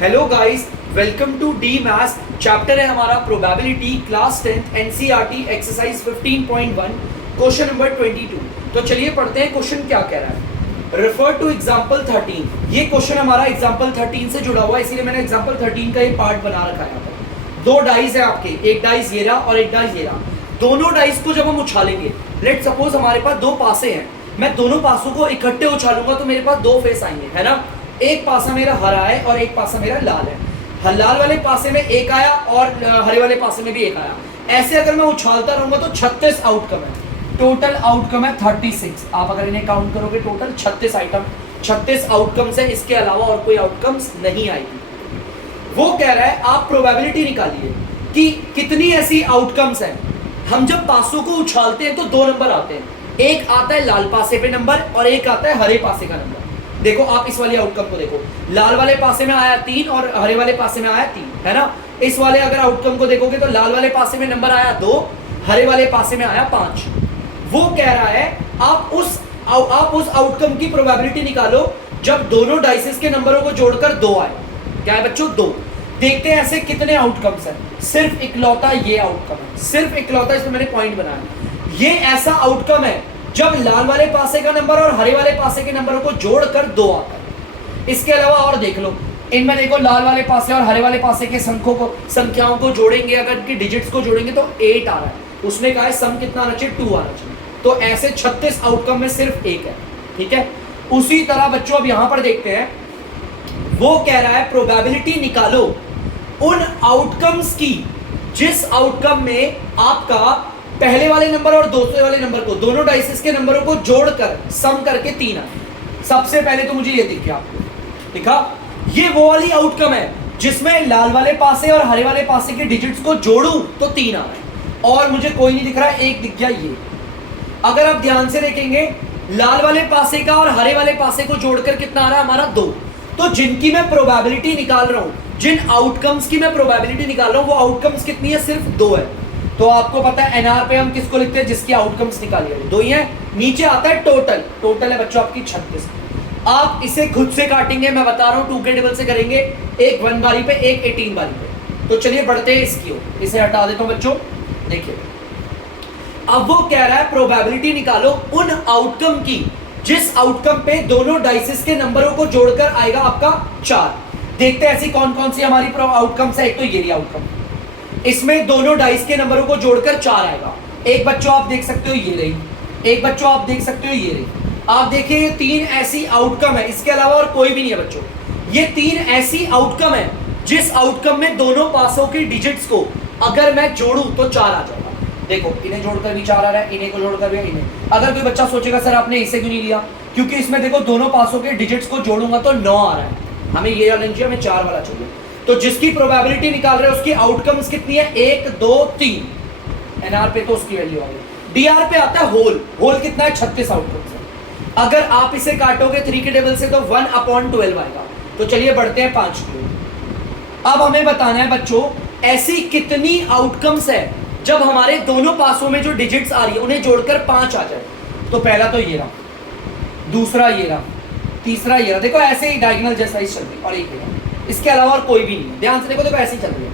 Hello guys, welcome to the maths. Chapter है हमारा probability, class 10th NCERT exercise 15.1 question number 22। तो चलिए पढ़ते हैं क्वेश्चन क्या कह रहा है। Refer two example 13। ये क्वेश्चन हमारा एग्जांपल 13 से जुड़ा हुआ है, इसीलिए मैंने एग्जांपल 13 का ये पार्ट बना रखा है। यहाँ पर दो डाइस है आपके, एक डाइस ये रहा और एक डाइस ये रहा। दोनों डाइस को जब हम उछालेंगे, लेट सपोज हमारे पास दो पासे हैं, मैं दोनों पासों को इकट्ठे उछालूंगा तो मेरे पास दो फेस आएंगे, है ना। एक पासा मेरा हरा है और एक पासा मेरा लाल है। लाल वाले पासे में एक आया और हरे वाले पासे में भी एक आया। ऐसे अगर मैं उछालता रहूंगा तो 36 आउटकम है। टोटल आउटकम है 36। आप अगर इन्हें काउंट करोगे टोटल 36 आउटकम्स है, इसके अलावा और कोई आउटकम्स नहीं आएगी। वो कह रहा है आप प्रोबेबिलिटी निकालिए कि कितनी ऐसी आउटकम्स हैं। हम जब पासों को उछालते हैं तो दो नंबर आते हैं, एक आता है लाल पासे पे नंबर और एक आता है हरे पासे का नंबर। देखो आप इस वाली आउटकम को देखो, लाल वाले पासे में आया 3 और हरे वाले पासे में आया 3, है ना। इस वाले अगर आउटकम को देखोगे तो लाल वाले पासे में नंबर आया 2, हरे वाले पासे में आया 5। वो कह रहा है आप उस आउटकम की प्रोबेबिलिटी निकालो जब दोनों डाइसेस के नंबरों को जोड़कर 2 आए। क्या है बच्चों? 2। देखते हैं ऐसे कितने आउटकम्स हैं। सिर्फ इकलौता ये आउटकम है, सिर्फ इकलौता, इसमें मैंने पॉइंट बनाया। ये ऐसा आउटकम है जब लाल वाले पासे का नंबर और हरे वाले पासे के नंबरों को जोड़कर 2 आता है। इसके अलावा और देख लो, इनमें देखो लाल वाले पासे और हरे वाले पासे के संख्याओं को जोड़ेंगे, अगर इनकी डिजिट्स को जोड़ेंगे तो 8 आ रहा है। उसने कहा है सम कितना आना चाहिए? 2 आना चाहिए। तो ऐसे 36 आउटकम में सिर्फ एक है, ठीक है। उसी तरह बच्चों अब यहां पर देखते हैं, वो कह रहा है प्रोबेबिलिटी निकालो उन आउटकम्स की जिस आउटकम में आपका पहले वाले नंबर और दूसरे वाले नंबर को, दोनों डाइसेस के नंबरों को जोड़कर सम करके 3 आए। सबसे पहले तो मुझे ये दिख गया, आपको दिखा? ये वो वाली आउटकम है जिसमें लाल वाले पासे और हरे वाले पासे के डिजिट्स को जोड़ूं तो 3 आ रहा है, और मुझे कोई नहीं दिख रहा, एक दिख गया ये। अगर आप ध्यान से देखेंगे, लाल वाले पासे का और हरे वाले पासे को जोड़कर कितना आ रहा है हमारा? 2। तो जिनकी मैं प्रोबेबिलिटी निकाल रहा हूं, जिन आउटकम्स की मैं प्रोबेबिलिटी निकाल रहा हूं, वो आउटकम्स कितनी है? सिर्फ 2 है। तो आपको पता है एनआर पे हम किसको लिखते हैं? जिसकी आउटकम्स निकाली है 2 ही है। नीचे आता है टोटल, टोटल है बच्चों आपकी 36। आप इसे खुद से काटेंगे, मैं बता रहा हूं 2 के टेबल से करेंगे, एक 1 बारी पे, एक 18 बारी पे। तो चलिए बढ़ते हैं इसकी ओर, इसे हटा देता हूं बच्चों। देखिए अब वो कह रहा है प्रोबेबिलिटी निकालो उन आउटकम की जिस आउटकम पे दोनों डाइसेस के नंबरों को जोड़कर आएगा आपका 4। देखते हैं ऐसी कौन कौन सी हमारी आउटकम्स है। एक तो ये आउटकम, इसमें दोनों डाइस के नंबरों को जोड़कर 4 आएगा। एक बच्चों आप देख सकते हो ये रही, एक बच्चों आप देख सकते हो ये रही। आप देखिए ये 3 ऐसी आउटकम है, इसके अलावा और कोई भी नहीं है बच्चों। ये 3 ऐसी आउटकम है जिस आउटकम में दोनों पासों की डिजिट्स को अगर मैं जोड़ूं तो 4 आ जाएगा। देखो इन्हें जोड़कर भी 4 आ रहा है, इन्हें को जोड़कर भी, इन्हें। अगर कोई बच्चा सोचेगा सर आपने इसे क्यों नहीं लिया, क्योंकि इसमें देखो दोनों पासों के डिजिट्स को जोड़ूंगा तो 9 आ रहा है। हमें ये वाला नहीं चाहिए, हमें 4 वाला चाहिए। तो जिसकी प्रोबेबिलिटी निकाल रहे हैं उसकी आउटकम्स कितनी है? 1 2 3। एनआर पे तो उसकी वैल्यू आ गई। डीआर पे आता है होल, होल कितना है? 36 आउटकम्स है। अगर आप इसे काटोगे 3 के टेबल से तो 1/12 आएगा। तो चलिए बढ़ते हैं 5 की ओर। अब हमें बताना है बच्चों ऐसी कितनी आउटकम्स है जब हमारे दोनों पासों में जो डिजिट्स आ रही है उन्हें जोड़कर 5 आ जाए। तो पहला तो ये रहा, दूसरा ये रहा, तीसरा ये रहा। देखो ऐसे ही डायगोनल जैसा ही चल रही, और एक ये, इसके अलावा और कोई भी नहीं। ध्यान से देखो, देखो ऐसे ही चल रही है।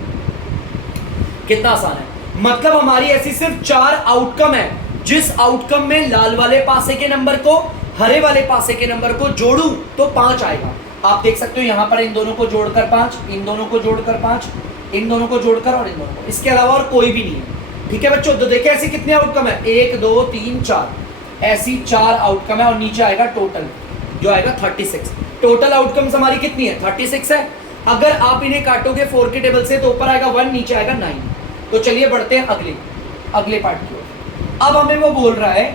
कितना आसान है। मतलब हमारी ऐसी सिर्फ 4 आउटकम है जिस आउटकम में लाल वाले पासे के नंबर को हरे वाले पासे के नंबर को जोड़ूं तो 5 आएगा। आप देख सकते हो यहां पर इन दोनों को जोड़कर 5, इन दोनों को जोड़कर 5, इन दोनों को जोड़कर और इन दोनों को। इसके अलावा और कोई भी नहीं है। ठीक है बच्चों, तो देखिए ऐसी कितने आउटकम है? 1 2 3 4, ऐसी 4 आउटकम है। और नीचे आएगा टोटल जो आएगा 36। टोटल आउटकम्स हमारी कितनी है? 36 है। अगर आप इन्हें काटोगे 4 के टेबल से तो ऊपर आएगा 1, नीचे आएगा 9। तो चलिए बढ़ते हैं अगले पार्ट की ओर। अब हमें वो बोल रहा है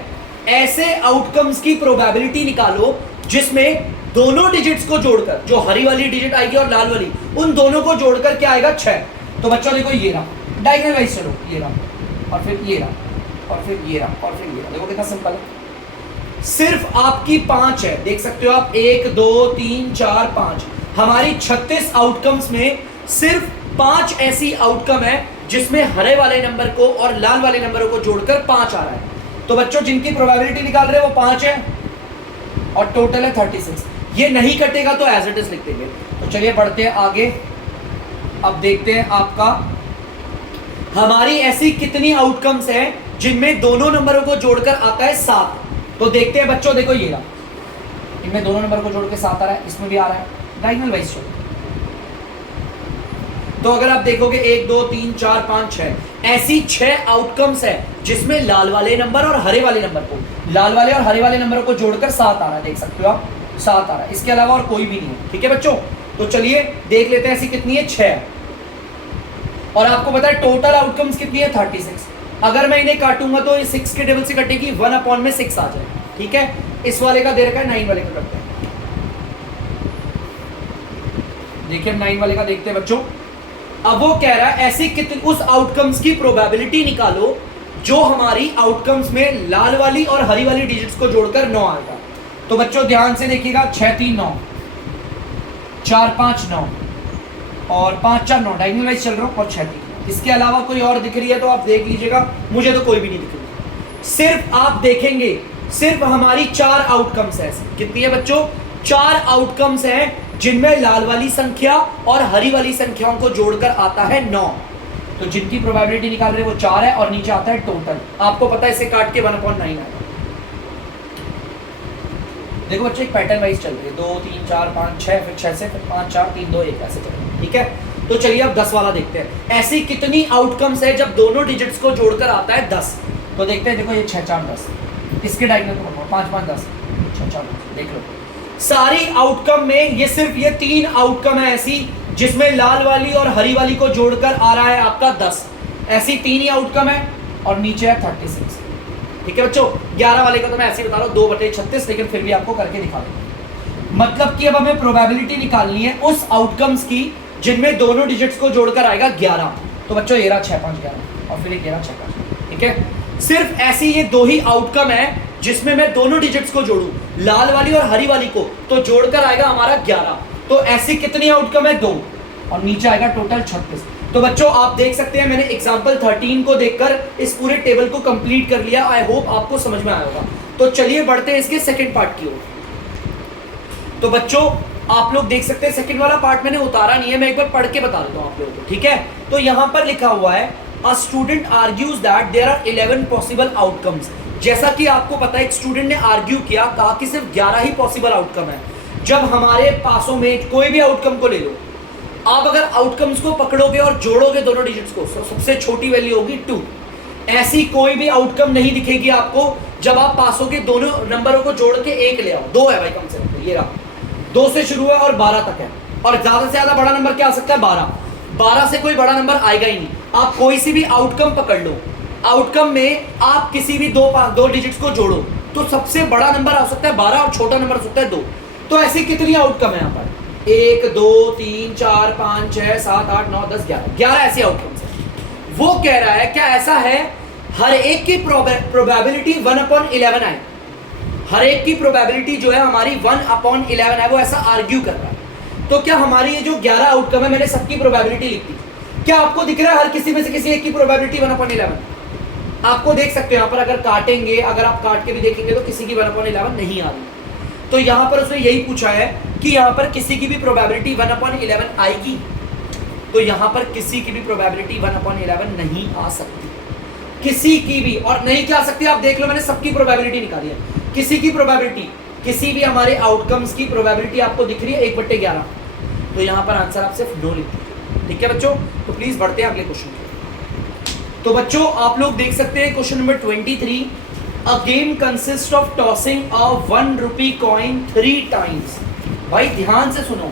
ऐसे आउटकम्स की प्रोबेबिलिटी निकालो जिसमें दोनों डिजिट्स को जोड़कर, जो हरी वाली डिजिट आएगी और लाल वाली, उन दोनों को जोड़कर क्या आएगा? 6। तो बच्चों देखो ये रहा, डायगोनल वाइज चलो, ये रहा और फिर ये रहा और फिर ये रहा और फिर ये रहा। देखो कितना सिंपल है। सिर्फ आपकी 5 है, देख सकते हो आप, 1 2 3 4 5। हमारी 36 आउटकम्स में सिर्फ 5 ऐसी आउटकम है जिसमें हरे वाले नंबर को और लाल वाले नंबरों को जोड़कर 5 आ रहा है। तो बच्चों जिनकी प्रोबेबिलिटी निकाल रहे हैं वो 5 है और टोटल है 36। ये नहीं कटेगा तो एज इट इज लिख देंगे। तो चलिए बढ़ते हैं आगे। अब देखते हैं आपका हमारी ऐसी कितनी आउटकम्स हैं जिनमें दोनों नंबरों को जोड़कर आता है 7। तो देखते हैं बच्चों, देखो ये रहा, इनमें दोनों नंबर को जोड़ के 7 आ रहा है, इसमें भी आ रहा है, डायगोनल वाइज चलो। तो अगर आप देखोगे 1 2 3 4 5 6 ऐसी 6 आउटकम्स है जिसमें लाल वाले नंबर और हरे वाले नंबर को, लाल वाले और हरे वाले नंबर को जोड़कर 7 आ रहा है, देख सकते हो आप 7 आ रहा है, इसके अलावा और कोई भी नहीं है। ठीक है बच्चों, तो चलिए देख लेते हैं ऐसी कितनी है, 6। और आपको पता है टोटल आउटकम्स कितनी है, 36। अगर मैं इन्हें काटूंगा तो ये 6 के टेबल से कटेगी, 1/6 आ जाए। ठीक है, इस वाले का दे रखा है, 9 वाले का करते हैं। देखिए हम 9 वाले का देखते हैं बच्चों। अब वो कह रहा है ऐसी कितनी, उस आउटकम्स की प्रोबेबिलिटी निकालो जो हमारी आउटकम्स में लाल वाली और हरी वाली डिजिट्स को जोड़कर 9 आएगा। तो बच्चों ध्यान से देखिएगा, 6 3 9, 4 5 9 और 5 4 9, डायगोनल वाइज चल रहा हूं, और 6 3। इसके अलावा कोई और दिख रही है तो आप देख लीजिएगा, मुझे तो कोई भी नहीं दिख रही। सिर्फ आप देखेंगे, सिर्फ हमारी 4 आउटकम्स है। कितनी है बच्चों, 4 आउटकम्स हैं जिनमें लाल वाली संख्या और हरी वाली संख्याओं को जोड़कर आता है 9। तो जिनकी प्रोबेबिलिटी निकाल रहे हैं वो 4 है, और नीचे आता है टोटल। आपको पता है इसे काट के 1/9 आएगा। देखो बच्चे एक पैटर्न वाइज चल रही है, 2 3 4 5 6, फिर 6 से, फिर 5 4 3 2 1 ऐसे चल रही है। ठीक है, तो चलिए अब 10 वाला देखते हैं। ऐसी कितनी आउटकम्स है जब दोनों डिजिट्स को जोड़कर आता है 10। तो देखते हैं, देखो ये 6 4 10, इसके डायगोनल को बताओ, 5 5 10, 6 4 10, देख लो सारी आउटकम में ये सिर्फ ये 3 आउटकम है ऐसी जिसमें लाल वाली और हरी वाली को जोड़कर आ रहा है आपका 10। ऐसी 3 ही आउटकम है, और नीचे है 36। ठीक है बच्चों, 11 वाले का तो मैं ऐसे ही बता रहा हूँ 2/36, लेकिन फिर भी आपको करके दिखा देंगे। मतलब कि अब हमें प्रोबेबिलिटी निकालनी है उस आउटकम्स की जिनमें दोनों डिजिट्स को जोड़कर आएगा 11। तो बच्चों ये रहा 6 5 11, और फिर 11 6 5। ठीक है, सिर्फ ऐसी ये 2 ही आउटकम है जिसमें मैं दोनों डिजिट्स को जोड़ूं, लाल वाली और हरी वाली को, तो जोड़कर आएगा हमारा 11। तो ऐसी कितनी आउटकम है, 2, और नीचे आएगा टोटल 36। तो बच्चों आप देख सकते हैं मैंने एग्जांपल 13 को देखकर इस पूरे टेबल को कंप्लीट कर लिया। आई होप आपको समझ में आया होगा। तो चलिए बढ़ते हैं इसके सेकंड पार्ट की ओर। तो बच्चों आप लोग देख सकते हैं सेकंड वाला पार्ट मैंने उतारा नहीं है, मैं एक बार पढ़ के बता देता हूं आप लोगों को। ठीक है, तो यहां पर लिखा हुआ है a student argues that there are 11 possible outcomes. जैसा कि आपको पता है एक स्टूडेंट ने आर्ग्यू किया, कहा कि सिर्फ 11 ही पॉसिबल आउटकम है। जब हमारे पासों में कोई भी आउटकम को ले लो, आप अगर आउटकम्स को पकड़ोगे और जोड़ोगे दोनों डिजिट्स को, तो सबसे छोटी वैल्यू होगी 2। ऐसी कोई भी आउटकम नहीं दिखेगी आपको जब आप पासों के दोनों नंबरों को जोड़ के 1 ले आओ। 2 है भाई कम से कम, ये रहा 2 से शुरू है और 12 तक है, और ज्यादा से ज्यादा बड़ा नंबर क्या आ सकता है, 12। 12 से कोई बड़ा नंबर आएगा ही नहीं। आप कोई सी भी आउटकम पकड़ लो, आउटकम में आप किसी भी दो डिजिट्स को जोड़ो तो सबसे बड़ा नंबर आ सकता है 12 और छोटा नंबर आ सकता है 2। तो ऐसी कितनी आउटकम है यहाँ पर, 1 2 3 4 5 6 7 8 9 10 11 ऐसी आउटकम्स है। वो कह रहा है क्या ऐसा है हर एक की प्रोबेबिलिटी 1/11 है, हर एक की प्रोबेबिलिटी जो है हमारी 1/11 है, वो ऐसा आर्ग्यू कर रहा है। तो क्या हमारी ये जो 11 आउटकम है, मैंने सबकी प्रोबेबिलिटी लिख दी, क्या आपको दिख रहा है हर किसी में से किसी एक की प्रोबेबिलिटी 1/11? आपको देख सकते हो यहाँ पर, अगर काटेंगे, अगर आप काट के भी देखेंगे तो किसी की 1/11 नहीं आ रही। तो यहाँ पर उसने यही पूछा है कि यहाँ पर किसी की भी प्रोबेबिलिटी 1/11 आएगी, तो यहाँ पर किसी की भी प्रोबेबिलिटी 1/11 नहीं आ सकती, किसी की भी। और नहीं क्या आ सकती, आप देख लो मैंने सबकी प्रोबेबिलिटी निकाली है। किसी की प्रोबेबिलिटी, किसी भी हमारे आउटकम्स की प्रोबेबिलिटी आपको दिख रही है 1/11, तो यहाँ पर आंसर आप सिर्फ नो लिख दीजिए। ठीक है बच्चों, तो प्लीज बढ़ते हैं अगले क्वेश्चन पे। तो बच्चों आप लोग देख सकते हैं question number 23, a game consist of tossing a 1 rupee coin 3 times. भाई ध्यान से सुनो,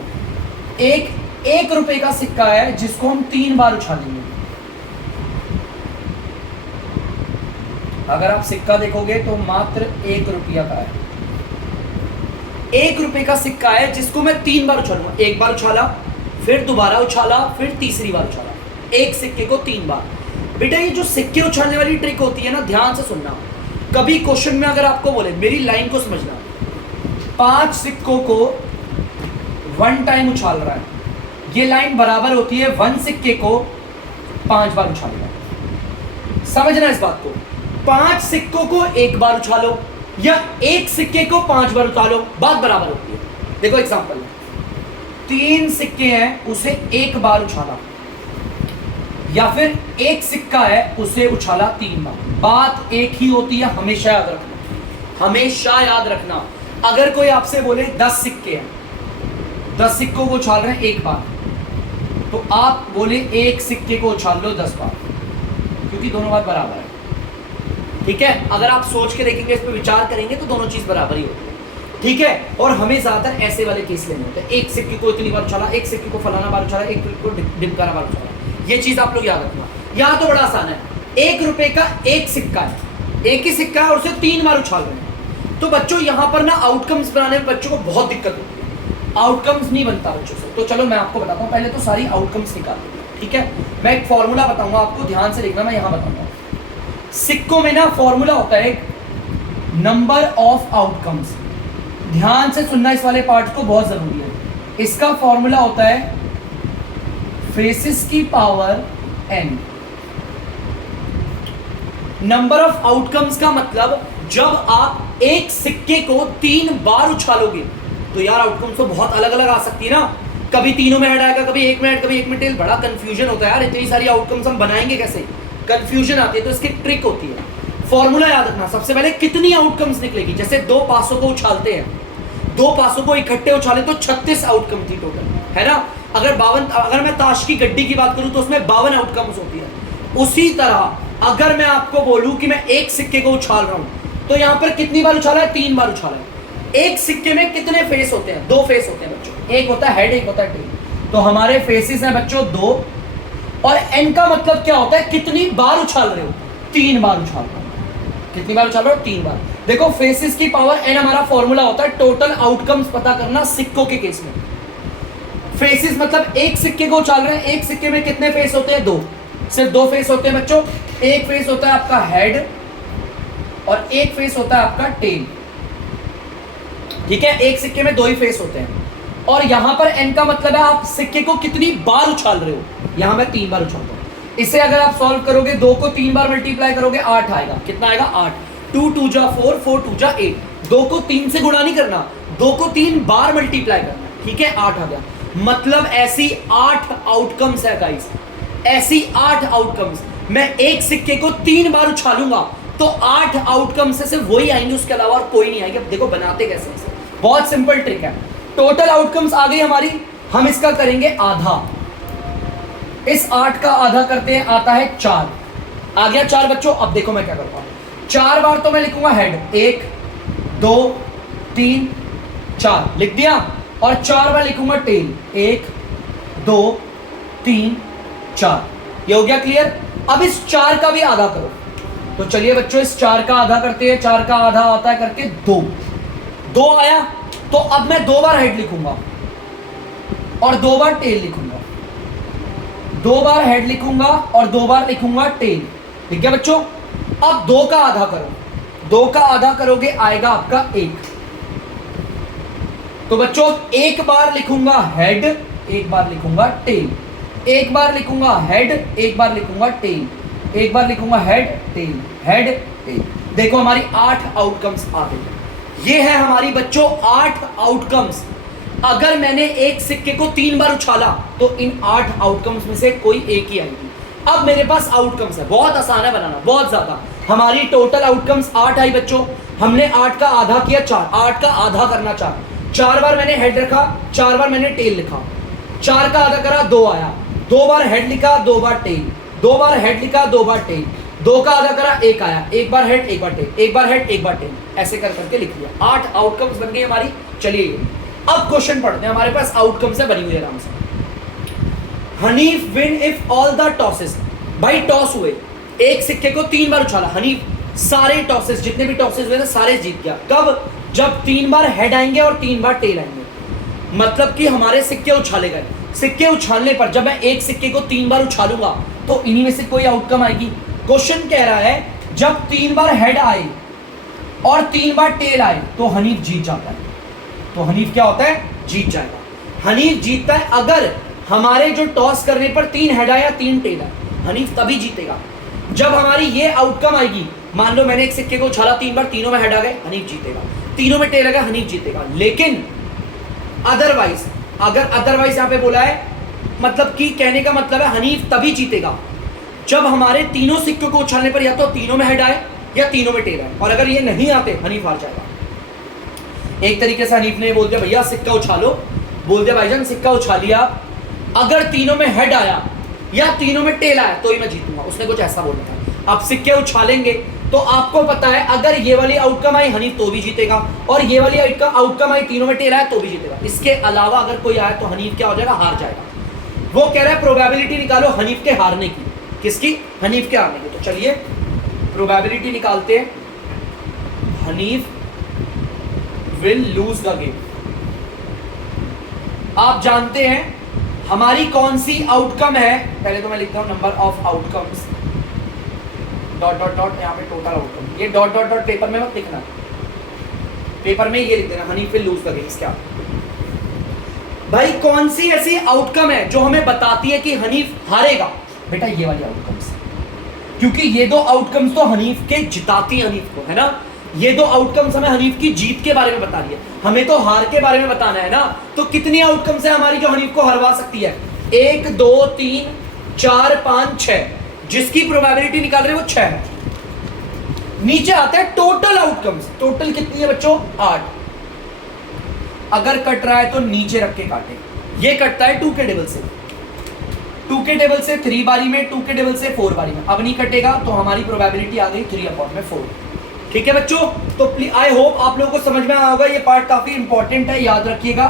एक 1 रुपए का सिक्का है जिसको हम 3 बार उछालेंगे। अगर आप सिक्का देखोगे तो मात्र 1 रुपया का है, 1 रुपए का सिक्का है जिसको मैं 3 बार उछालूंगा। 1 बार उछाला, फिर दोबारा उछाला, फिर तीसरी बार उछाला, एक सिक्के को 3 बार। बेटा ये जो सिक्के उछालने वाली ट्रिक होती है ना, ध्यान से सुनना। कभी क्वेश्चन में अगर आपको बोले, मेरी लाइन को समझना, 5 सिक्कों को 1 टाइम उछाल रहा है, ये लाइन बराबर होती है 1 सिक्के को 5 बार उछालेगा। समझना इस बात को, 5 सिक्कों को 1 बार उछालो या 1 सिक्के को 5 बार उछालो, बात बराबर होती है। देखो एग्जांपल है, 3 सिक्के हैं, उसे एक बार उछाला, या फिर एक सिक्का है उसे उछाला 3 बार। बात एक ही होती है, हमेशा याद रखना, हमेशा याद रखना। अगर कोई आपसे बोले 10 सिक्के हैं, 10 सिक्कों को उछाल रहे हैं एक बार, तो आप बोले एक सिक्के को उछाल लो 10 बार, क्योंकि दोनों बात बराबर है। ठीक है, अगर आप सोच के देखेंगे, इस पर विचार करेंगे तो दोनों चीज बराबर ही होती है। ठीक है, और हमें ज्यादातर ऐसे वाले केस लेने होते हैं, एक सिक्के को इतनी बार उछाला, एक सिक्के को फलाना बार उछाला, एक सिक्के को ढिमकाना बार उछाला। ये चीज आप लोग याद रखना। यहाँ तो बड़ा आसान है, 1 रुपए का एक सिक्का है, एक ही सिक्का है और उसे 3 बार उछाल रहे हैं। तो बच्चों यहाँ पर ना आउटकम्स बनाने में बच्चों को बहुत दिक्कत होती है, आउटकम्स नहीं बनता बच्चों से। तो चलो मैं आपको बताता हूँ, पहले तो सारी आउटकम्स निकाल दो। ठीक है, मैं एक फॉर्मूला बताऊंगा आपको, ध्यान से देखना, मैं यहाँ बताऊंगा। सिक्कों में ना फॉर्मूला होता है नंबर ऑफ आउटकम्स, ध्यान से सुनना इस वाले पार्ट को, बहुत जरूरी है। इसका फॉर्मूला होता है फेसेस की power n। Number of outcomes का मतलब जब आप एक सिक्के को 3 बार उछालोगे तो यार आउटकम्स तो बहुत अलग अलग आ सकती है ना, कभी तीनों में हेड आएगा, कभी एक में हेड, कभी एक में टेल, बड़ा कंफ्यूजन होता है यार, इतनी सारी आउटकम्स हम बनाएंगे कैसे, कंफ्यूजन आती है। तो इसकी ट्रिक होती है, फॉर्मूला याद रखना। सबसे पहले कितनी आउटकम्स निकलेगी, जैसे 2 पासों को उछालते हैं, 2 पासों को इकट्ठे उछाले तो 36 आउटकम थी टोटल, है ना। अगर मैं ताश की गड्डी की बात करूं तो उसमें 52 आउटकम्स होती है। उसी तरह अगर मैं आपको बोलूं कि मैं एक सिक्के को उछाल रहा हूं, तो यहां पर कितनी बार उछाला है, 3 बार उछाला है। एक सिक्के में कितने फेस होते हैं, 2 फेस होते हैं बच्चों, एक होता है हेड, एक होता है टेल। तो हमारे फेसेस हैं बच्चों 2, और एन का मतलब क्या होता है, कितनी बार उछाल रहे हो, 3 बार उछाल रहे हो। कितनी बार उछाल रहे हो, 3 बार। देखो फेसेस की पावर एन हमारा फॉर्मूला होता है टोटल आउटकम्स पता करना सिक्कों के केस में। फेसेस मतलब एक सिक्के को उछाल रहे हैं, एक सिक्के में कितने फेस होते हैं, 2, सिर्फ 2 फेस होते हैं बच्चों। एक फेस होता है आपका हेड और एक फेस होता है आपका टेल। ठीक है, एक सिक्के में 2 ही फेस होते हैं। और यहां पर एन का मतलब है आप सिक्के को कितनी बार उछाल रहे हो, यहां मैं 3 बार उछालता हूं। इसे अगर आप सॉल्व करोगे, 2 को 3 बार मल्टीप्लाई करोगे 8 आएगा। कितना आएगा, 8। 2 2 जा 4, 4 2 जा 8। 2 को 3 से गुणा नहीं करना, 2 को 3 बार मल्टीप्लाई करना। ठीक है, 8 आ गया। मतलब ऐसी 8 आउटकम्स है गाइस, ऐसी 8 आउटकम्स। मैं एक सिक्के को 3 बार उछालूंगा तो 8 आउटकम से सिर्फ वही आएंगे, उसके अलावा और कोई नहीं आएंगे। देखो बनाते कैसे हैं, बहुत सिंपल ट्रिक है। टोटल आउटकम्स आ गई हमारी, हम इसका करेंगे आधा। इस 8 का आधा करते हैं, आता है 4। आ गया 4 बच्चों। अब देखो मैं क्या करता हूं, 4 बार तो मैं लिखूंगा हेड, 1 2 3 4 लिख दिया, और 4 बार लिखूंगा टेल, 1 2 3 4। ये हो गया क्लियर। अब इस 4 का भी आधा करो, तो चलिए बच्चों इस 4 का आधा करते हैं। 4 का आधा आता है करके 2, 2 आया, तो अब मैं 2 बार हेड लिखूंगा और 2 बार टेल लिखूंगा, 2 बार हेड लिखूंगा और 2 बार लिखूंगा टेल। ठीक है बच्चों। अब 2 का आधा करो, 2 का आधा करोगे आएगा आपका 1। तो बच्चों 1 बार लिखूंगा हेड, 1 बार लिखूंगा टेल, 1 बार लिखूंगा हेड, 1 बार लिखूंगा टेल, 1 बार लिखूंगा हेड टेल, हेड टेल। देखो हमारी 8 आउटकम्स आ गई। ये है हमारी बच्चों 8 आउटकम्स। अगर मैंने एक सिक्के को 3 बार उछाला तो इन 8 आउटकम्स में से कोई एक ही आएगी। अब मेरे पास आउटकम्स है, बहुत आसान है बनाना, बहुत ज्यादा। हमारी टोटल आउटकम्स 8 आई बच्चों। हमने 8 का आधा किया 4, 8 का आधा करना 4 बार मैंने हेड रखा, 4 बार मैंने टेल लिखा। 4 का आधा करा 2 आया, 2 बार हेड लिखा, 2 बार टेल, 2 बार हेड लिखा, 2 बार टेल। 2 का आधा करा 1 आया, 1 बार हेड 1 बार टेल, 1 बार हेड 1 बार टेल, ऐसे कर करके लिख लिया। 8 आउटकम्स बन गई हमारी। चलिए अब क्वेश्चन पढ़ते हैं, हमारे पास आउटकम्स है बनी हुई आराम से। Hanif win if all the tosses. भाई टॉस हुए, एक सिक्के को 3 बार उछाला, हनीफ सारे टॉसेस, जितने भी टॉसेस हुए थे सारे जीत गया। कब? जब 3 बार हेड आएंगे और 3 बार टेल आएंगे। मतलब कि हमारे सिक्के उछाले गए। सिक्के उछालने पर जब मैं एक सिक्के को 3 बार उछालूंगा तो इन्हीं में से कोई आउटकम आएगी। क्वेश्चन कह रहा है जब 3 बार हेड आए और 3 बार टेल आए तो हनीफ जीत जाता है। तो हनीफ क्या होता है? जीत जाएगा। हनीफ जीतता है अगर हमारे जो टॉस करने पर 3 हेड आया 3 टेल आया, हनीफ तभी जीतेगा जब हमारी ये आउटकम आएगी। मान लो मैंने एक सिक्के को उछाला 3 बार, तीनों में हेड आ गए, हनीफ जीतेगा। तीनों में टेल आ गया, हनीफ जीतेगा। लेकिन अदरवाइज, अगर अदरवाइज यहां पे बोला है, मतलब कि कहने का मतलब है हनीफ तभी जीतेगा जब हमारे तीनों सिक्कों को उछालने पर या तो तीनों में हेड आए या तीनों में टेल आए, और अगर ये नहीं आते हनीफ हार जाएगा। एक तरीके से हनीफ ने बोल दिया भैया सिक्का उछालो, बोल दिया भाईजान सिक्का उछालिया, अगर तीनों में हेड आया या तीनों में टेल आया तो ही मैं जीतूंगा, उसने कुछ ऐसा बोला था। आप सिक्के उछालेंगे तो आपको पता है अगर ये वाली आउटकम आई हनीफ तो भी जीतेगा, और ये वाली आउटकम आई तीनों में टेल आया तो भी जीतेगा। इसके अलावा अगर कोई आया तो हनीफ क्या हो जाएगा, हार जाएगा। वो कह रहा है प्रोबेबिलिटी निकालो हनीफ के हारने की। किसकी? हनीफ के हारने की। तो चलिए प्रोबेबिलिटी निकालते हैं। Hanif will lose the game. आप जानते हैं हमारी कौन सी आउटकम है, पहले तो मैं लिखता हूं number of outcomes dot dot dot, यहाँ पे टोटल आउटकम, ये डॉट डॉट डॉट पेपर में मत लिखना, पेपर में ये लिख देना Hanif will lose the game. क्या भाई कौन सी ऐसी आउटकम है जो हमें बताती है कि हनीफ हारेगा? बेटा ये वाली आउटकम्स, क्योंकि ये दो आउटकम्स तो हनीफ के जिताती हनीफ को, है ना। ये दो आउटकम्स हमें हनीफ की जीत के बारे में बता रही है, हमें तो हार के बारे में बताना है ना। तो कितनी आउटकम्स है हमारी जो हनीफ को हरवा सकती है? 1 2 3 4 5 6, जिसकी प्रोबेबिलिटी निकाल रहे हैं वो 6 है। नीचे आता है टोटल आउटकम्स। टोटल कितनी है बच्चों? 8। अगर कट रहा है तो नीचे रख के काटे। ये कटता है 2 के टेबल से, 2 के टेबल से 3 बारी में, 2 के टेबल से 4 बारी में। अब नहीं कटेगा तो हमारी प्रोबेबिलिटी आ गई 3/4। ठीक है बच्चों, तो आई होप आप लोगों को समझ में आया होगा। ये पार्ट काफी इंपॉर्टेंट है, याद रखिएगा।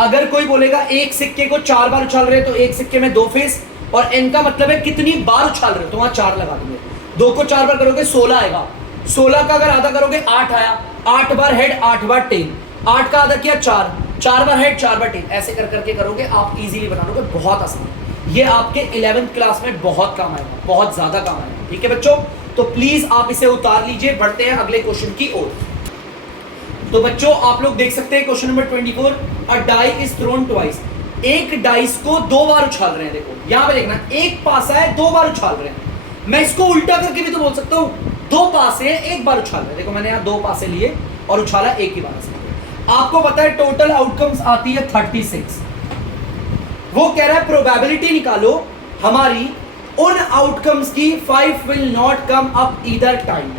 अगर कोई बोलेगा एक सिक्के को 4 बार उछाल रहे हैं तो एक सिक्के में 2 फेस, और एन का मतलब है कितनी बार उछाल रहे हो, तो वहां 4 लगा देंगे। 2 को 4 बार करोगे 16 आएगा, 16 का अगर आधा करोगे 8 आया, 8 बार हेड 8 बार टेल, 8 का आधा किया 4, 4 बार हेड 4 बार टेल, ऐसे कर करके करोगे आप इजीली बना लोगे। बहुत आसान, ये आपके 11th क्लास में बहुत काम आएगा, बहुत ज्यादा काम आएगा। ठीक है बच्चों, तो प्लीज आप इसे उतार लीजिए। बढ़ते हैं अगले क्वेश्चन की ओर। तो बच्चों आप लोग देख सकते हैं question number 24, a die is thrown twice. एक डाइस को 2 बार उछाल रहे हैं। देखो यहां पे देखना, एक पासा है 2 बार उछाल रहे हैं। मैं इसको उल्टा करके भी तो बोल सकता हूं, 2 पासे हैं 1 बार उछाल रहे हैं। देखो मैंने यहां 2 पासे लिए और उछाला एक ही बार से। आपको पता है टोटल आउटकम्स आती है 36। वो कह रहा है प्रोबेबिलिटी निकालो हमारी उन आउटकम्स की 5 will not come up either time.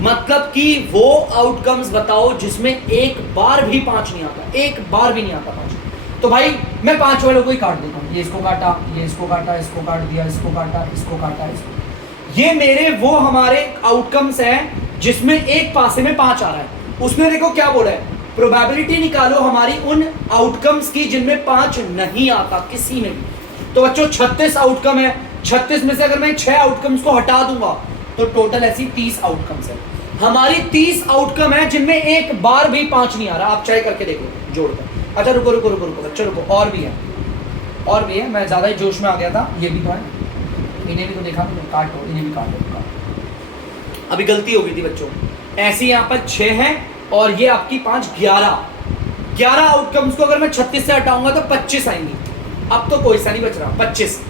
मतलब कि वो आउटकम्स बताओ जिसमें एक बार भी 5 नहीं आता, एक बार भी नहीं आता 5। तो भाई मैं 5 वालों को ही काट देता हूं, ये इसको काटा, ये इसको काटा, इसको काट दिया, इसको काटा, इसको काटा, इसको। ये मेरे वो हमारे आउटकम्स हैं जिसमें एक पासे में 5 आ रहा है। उसमें देखो क्या बोला है, प्रोबेबिलिटी निकालो हमारी उन आउटकम्स की जिनमें 5 नहीं आता किसी में भी। तो बच्चों 36 आउटकम है, 36 में से अगर मैं 6 आउटकम्स को हटा दूंगा तो टोटल ऐसी 30 आउटकम्स है। हमारी 30 आउटकम है जिनमें एक बार भी 5 नहीं आ रहा। आप चाहे करके देखो जोड़कर। अच्छा रुको रुको रुको रुको बच्चों रुको, और भी है, और भी है। मैं ज्यादा ही जोश में आ गया था। ये भी तो है, इन्हें भी तो देखा, काटो, इन्हें भी काटो। अभी गलती हो गई थी बच्चों। ऐसी यहाँ पर 6 है और ये आपकी 5 11 आउटकम्स को अगर मैं 36 से हटाऊंगा तो 25 आएंगी। अब तो कोई सा नहीं बच रहा, 25।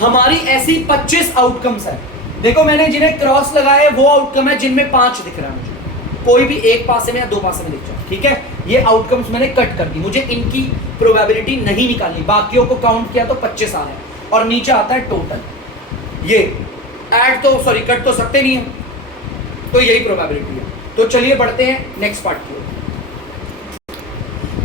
हमारी ऐसी 25 आउटकम्स है। देखो मैंने जिन्हें क्रॉस लगाए वो आउटकम है जिनमें 5 दिख रहा है मुझे। कोई भी एक पासे में या 2 पासे में दिख जाए, ठीक है। ये आउटकम्स मैंने कट कर दी, मुझे इनकी प्रोबेबिलिटी नहीं निकालनी। बाकियों को काउंट किया तो 25 आ रहे हैं और नीचे आता है टोटल। ये ऐड तो सॉरी कट तो सकते नहीं है, तो यही प्रोबेबिलिटी है। तो चलिए बढ़ते हैं नेक्स्ट पार्ट की ओर।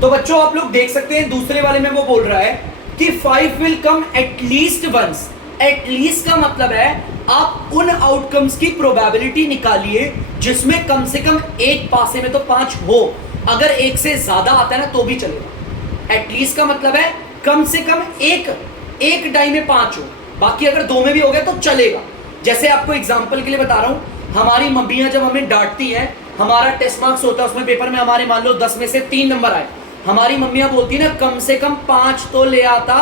तो बच्चों आप लोग देख सकते हैं दूसरे वाले में वो बोल रहा है कि 5 will come at least once. At least का मतलब है आप उन आउटकम्स की प्रोबेबिलिटी निकालिए जिसमें कम से कम एक पासे में तो 5 हो। अगर एक से ज्यादा आता है ना तो भी चलेगा। एटलीस्ट का मतलब है कम से कम एक डाई में 5 हो, बाकी अगर 2 में भी हो गया तो चलेगा। जैसे आपको एग्जांपल के लिए बता रहा हूं, हमारी मम्मियां जब हमें डांटती हैं, हमारा टेस्ट मार्क्स होता है उसमें पेपर में हमारे मान लो 10 में से 3 नंबर आए, हमारी मम्मियां बोलती है ना कम से कम 5 तो ले आता।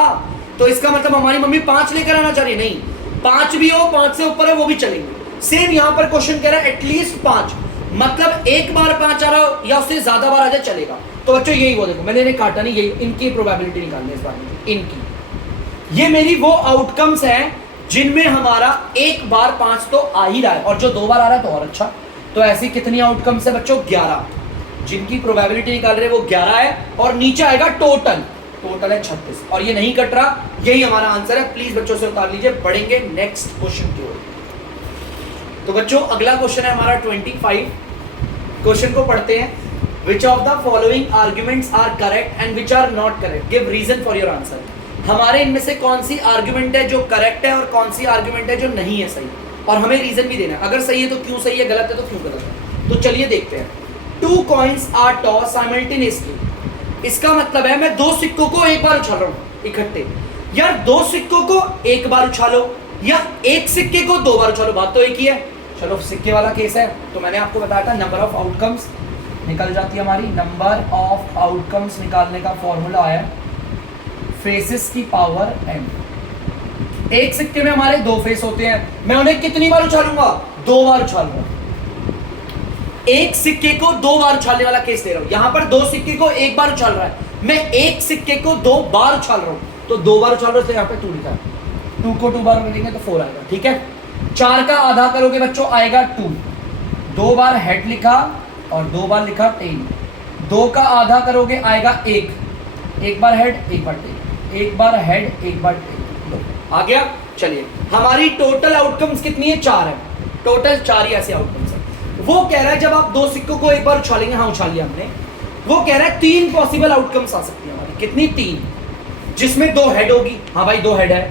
तो इसका मतलब हमारी मम्मी 5 लेकर आना चाह रही है, नहीं 5 भी हो 5 से ऊपर है वो भी चलेंगे। सेम यहां पर क्वेश्चन कह रहा है एटलीस्ट 5, मतलब एक बार 5 आ रहा हो या उससे ज्यादा बार आ जाए चलेगा। तो बच्चों यही वो देखो मैंने इन्हें काटा नहीं, यही इनकी प्रोबेबिलिटी निकालनी है इस बार में। इनकी ये मेरी वो आउटकम्स हैं जिनमें हमारा एक बार 5 तो आ ही रहा है और जो 2 बार आ रहा है तो और अच्छा। तो ऐसी कितनी आउटकम्स है बच्चों? 11। जिनकी प्रोबेबिलिटी निकाल रहे हैं वो 11 है और नीचे आएगा टोटल है 36 और ये नहीं कट रहा, यही हमारा आंसर है। प्लीज बच्चों से उतार लीजिए, बढ़ेंगे नेक्स्ट क्वेश्चन की ओर। तो बच्चों अगला क्वेश्चन है हमारा 25। क्वेश्चन को पढ़ते हैं। Which of the following arguments are correct and which are not correct, give reason for your answer. हमारे इनमें से कौन सी आर्ग्यूमेंट है जो करेक्ट है और कौन सी आर्ग्यूमेंट है जो नहीं है सही, और हमें रीजन भी देना है। अगर सही है तो क्यों सही है, गलत है तो क्यों गलत है। तो चलिए देखते हैं। 2 coins are tossed simultaneously, इसका मतलब है मैं 2 सिक्कों को एक बार उछाल रहा हूं इकट्ठे। यार 2 सिक्कों को एक बार उछालो या एक सिक्के को 2 बार उछालो, बात तो एक ही है। चलो सिक्के वाला केस है तो मैंने आपको बताया था नंबर ऑफ आउटकम्स निकल जाती है हमारी। नंबर ऑफ आउटकम्स निकालने का फॉर्मूला है फेसेस की पावर n। एक सिक्के में हमारे 2 फेस होते हैं, मैं उन्हें कितनी बार उछालूंगा, 2 बार उछालूंगा। एक सिक्के को 2 बार उछालने वाला केस ले रहा हूं। यहां पर 2 सिक्के को एक बार उछाल रहा है, मैं एक सिक्के को 2 बार उछाल रहा हूं, तो 2 बार उछाल रहा हूं, तो यहां पे 2 लिखा है। 2 को 2 बार मिलेंगे तो 4 आएगा, ठीक है। 4 का आधा करोगे बच्चों आएगा 2, 2 बार हेड लिखा और 2 बार लिखा टेल। 2 का आधा करोगे आएगा 1, 1 बार हेड 1 बार टेल, 1 बार हेड 1 बार टेल, आ गया। चलिए हमारी टोटल आउटकम्स कितनी है, 4 है। टोटल 4 ही ऐसे आउटकम्स है। वो कह रहा है जब आप 2 सिक्कों को एक बार उछालेंगे, हाँ उछाल लिया हमने, वो कह रहा है 3 पॉसिबल आउटकम्स आ सकती है हमारी। कितनी, 3, जिसमें 2 हेड होगी, हाँ भाई 2 हेड है,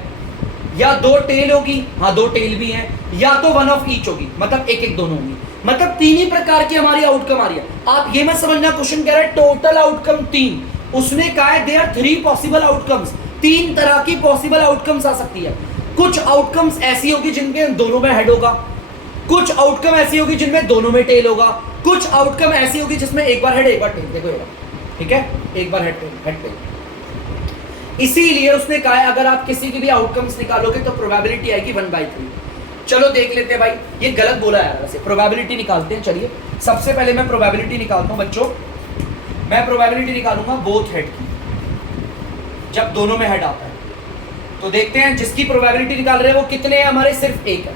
या 2 टेल होगी, हाँ 2 टेल भी है, या तो 1 ऑफ ईच होगी, मतलब एक दोनों होंगी। मतलब 3 ही प्रकार की हमारी आउटकम आ रही है। आप ये मत समझना क्वेश्चन कह रहा है टोटल आउटकम 3, उसने कहा है देयर 3 पॉसिबल आउटकम्स, 3 तरह की पॉसिबल आउटकम्स आ सकती है। कुछ आउटकम्स ऐसी होगी जिनके दोनों में हेड होगा, कुछ आउटकम ऐसी होगी जिनमें दोनों में टेल होगा, कुछ आउटकम ऐसी होगी जिसमें एक बार हेड एक बार टेल, देखो ये, ठीक है, एक बार हेड टेल। इसीलिए उसने कहा है अगर आप किसी की भी आउटकम्स निकालोगे तो प्रोबेबिलिटी आएगी 1/3। चलो देख लेते हैं भाई, ये गलत बोला है वैसे, प्रोबेबिलिटी निकालते हैं। चलिए सबसे पहले मैं प्रोबेबिलिटी निकालता हूं बच्चों। मैं प्रोबेबिलिटी निकालूंगा बोथ हेड की, जब दोनों में हेड आता है। तो देखते हैं जिसकी प्रोबेबिलिटी निकाल रहे हैं वो कितने हैं हमारे, सिर्फ 1 है,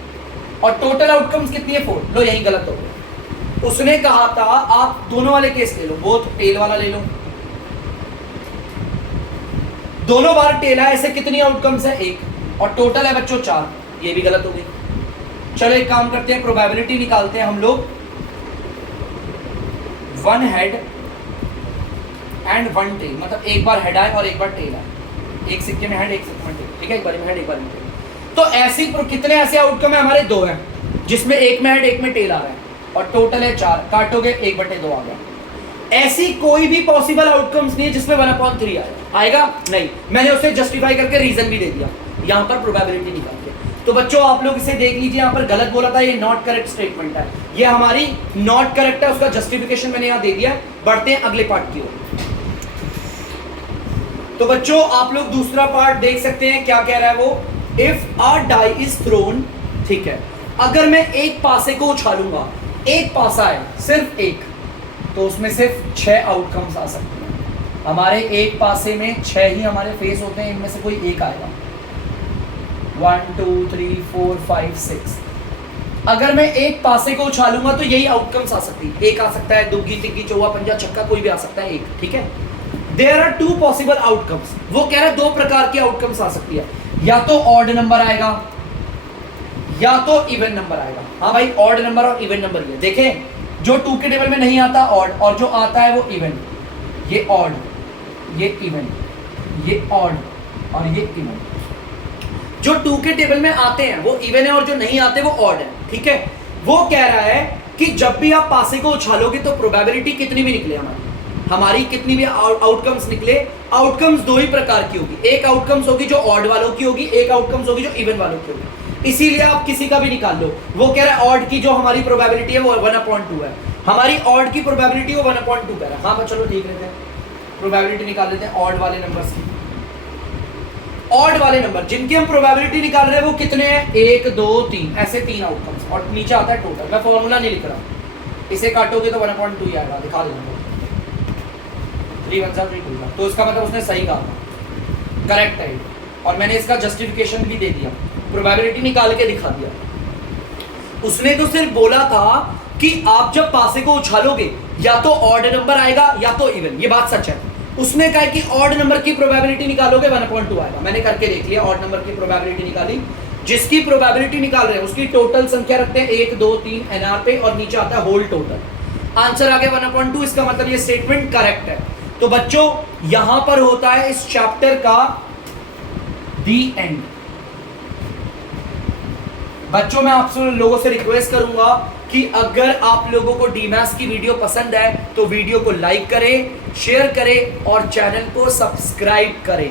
और टोटल आउटकम्स कितनी है, 4। लो यही गलत हो गया। उसने कहा था आप दोनों वाले केस ले लो, बोथ टेल वाला ले लो, दोनों बार टेल है, ऐसे कितनी आउटकम्स है, 1, और टोटल है बच्चों 4, ये भी गलत हो गई। चलो एक काम करते हैं, प्रोबेबिलिटी निकालते हैं हम लोग 1 हेड एंड 1 टेल, मतलब एक बार हेड आए और एक बार टेल आए, एक सिक्के में हेड एक सिक्के में टेल, ठीक है, एक बार में हेड एक बार में टेल। तो ऐसी कितने ऐसे आउटकम है हमारे, 2 हैं, जिसमें एक में हेड एक में टेल आ रहा है, और टोटल है 4, काटोगे 1/2 आ गया। ऐसी कोई भी पॉसिबल आउटकम्स नहीं है जिसमें 1/3 आएगा, नहीं। मैंने उसे जस्टिफाई करके रीजन भी दे दिया यहाँ पर प्रोबेबिलिटी निकाल के। तो बच्चों आप लोग इसे देख लीजिए, यहाँ पर गलत बोला था, ये नॉट करेक्ट स्टेटमेंट है, ये हमारी नॉट करेक्ट है, उसका जस्टिफिकेशन मैंने यहाँ दे दिया। बढ़ते हैं अगले पार्ट की ओर। तो बच्चों आप लोग दूसरा पार्ट देख सकते हैं, क्या कह रहा है वो, if a die is thrown, ठीक है, अगर मैं एक पासे को उछालूंगा, एक पासा है सिर्फ एक, तो उसमें सिर्फ 6 आउटकम्स आ सकते हैं। हमारे एक पासे में 6 ही हमारे फेस होते हैं, इनमें से कोई एक आएगा। 1 2 3 4 5 6। अगर मैं एक पासे को उछालूंगा तो यही आउटकम्स आ सकती है, एक आ सकता है, दुग्गी तिग्गी चौवा पंजा छक्का, कोई भी आ सकता है, एक, ठीक है। देयर आर 2 पॉसिबल आउटकम्स, वो कह रहा है 2 प्रकार की आउटकम्स आ सकती है, या तो ऑड नंबर आएगा या तो इवन नंबर आएगा। हाँ भाई ऑड नंबर और इवन नंबर, ये देखें जो 2 के टेबल में नहीं आता ऑड, और जो आता है वो इवन। ये ऑड, ये इवन, ये ऑड और ये इवन। जो 2 के टेबल में आते हैं वो इवन है और जो नहीं आते वो ऑड है, ठीक है। वो कह रहा है कि जब भी आप पासे को उछालोगे तो प्रोबेबिलिटी कितनी भी निकले हमारी कितनी भी आउटकम्स निकले, आउटकम्स 2 ही प्रकार की होगी। एक आउटकम्स होगी जो ऑड वालों की होगी, एक आउटकम्स होगी जो इवन वालों की होगी। इसीलिए आप किसी का भी निकाल लो। वो कह रहा है ऑड की जो हमारी प्रोबेबिलिटी है वो 1/2 है, हमारी ऑड की प्रोबेबिलिटी वो 1/2 कह रहा है। हाँ बस चलो ठीक रहते हैं, प्रोबेबिलिटी निकाल लेते हैं ऑड वाले नंबर्स की। ऑड वाले नंबर जिनकी हम प्रोबेबिलिटी निकाल रहे हैं वो कितने हैं, 1 2 3, ऐसे 3 आउटकम्स, और नीचे आता है टोटल। मैं फॉर्मूला नहीं लिख रहा, इसे काटोगे तो 1/2 ही आएगा, दिखा देना 3 1 3 2। तो इसका मतलब उसने सही कहा था, करेक्ट है, और मैंने इसका जस्टिफिकेशन भी दे दिया, प्रोबेबिलिटी निकाल के दिखा दिया। उसने तो सिर्फ बोला था कि आप जब पासे को उछालोगे या तो ऑड नंबर आएगा या तो इवन, ये बात सच है। उसने कहा कि ऑड नंबर की प्रोबेबिलिटी निकालोगे 1/2 आएगा। मैंने करके देख लिया, ऑड नंबर की प्रोबेबिलिटी निकाली। जिसकी प्रोबेबिलिटी निकाल रहे हैं उसकी टोटल संख्या रखते हैं 1 2 3 एनआर पे और नीचे आता है होल टोटल। आंसर आ गया 1/2। इसका मतलब ये स्टेटमेंट करेक्ट है। तो बच्चों यहां पर होता है इस चैप्टर का दी एंड। बच्चों मैं आप लोगों से रिक्वेस्ट करूंगा कि अगर आप लोगों को डीमैथ्स की वीडियो पसंद है तो वीडियो को लाइक करें, शेयर करें और चैनल को सब्सक्राइब करें।